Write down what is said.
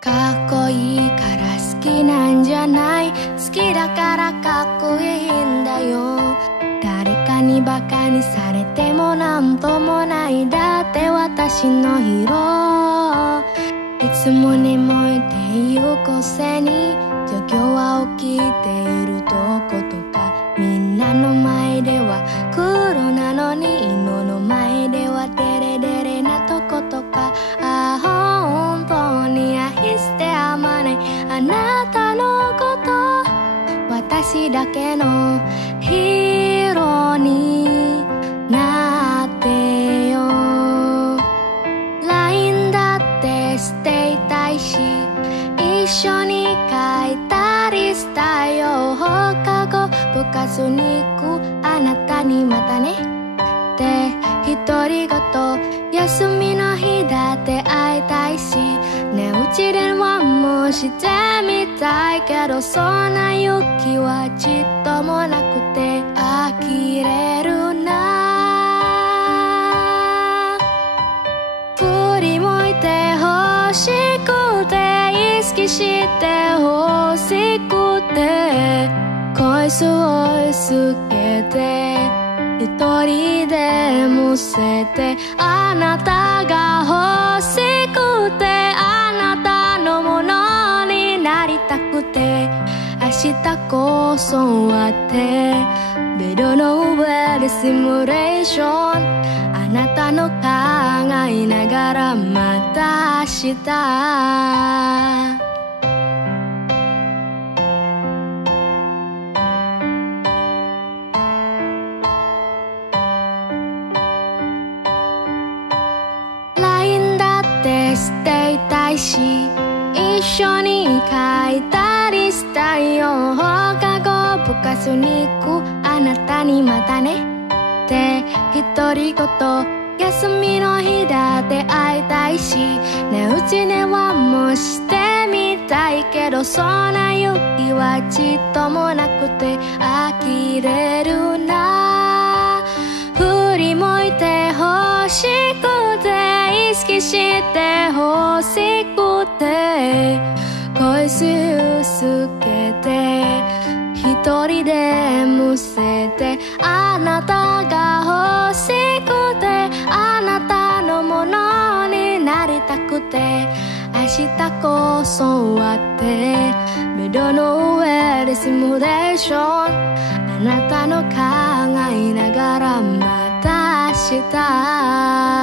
かっこいいから好きなんじゃない、好きだからかっこいいんだよ。誰かにバカにされてもなんともない、だって私のヒーロー。いつも眠いっていう個性に状況は起きているとことか、みんなの前では黒なのに犬の前ではデレデレなとことか、ああ本当に愛してやまないあなたのこと、私だけのヒーローになってよ。 LINE だってしていたいし、一緒に書いたりしたよ。放課後部活に行くあなたにまたねって独り言、休みの日だって会いたいし、寝落ち電話もしてみたいけど、そんな勇気はちっともなくて呆れるな。振り向いてほしくて、意識してほしくて、恋数をつけて一人でむせて、あなたが欲しくて、あなたのものになりたくて、明日こそはってベッドの上でシミュレーション、あなたの考えながらまた明日。していたいし、一緒に書いたりしたいよ。放課後部活に行くあなたにまたねって独り言、休みの日だって会いたいし、寝打ち電話もしてみたいけど、そんな勇気はちっともなくて呆れるな。振り向いてほしくて、意識してほしくて、恋しうつけて一人でむせて、あなたが欲しくて、あなたのものになりたくて、明日こそはってベッドの上でシミュレーション、あなたの考えながらまた明日。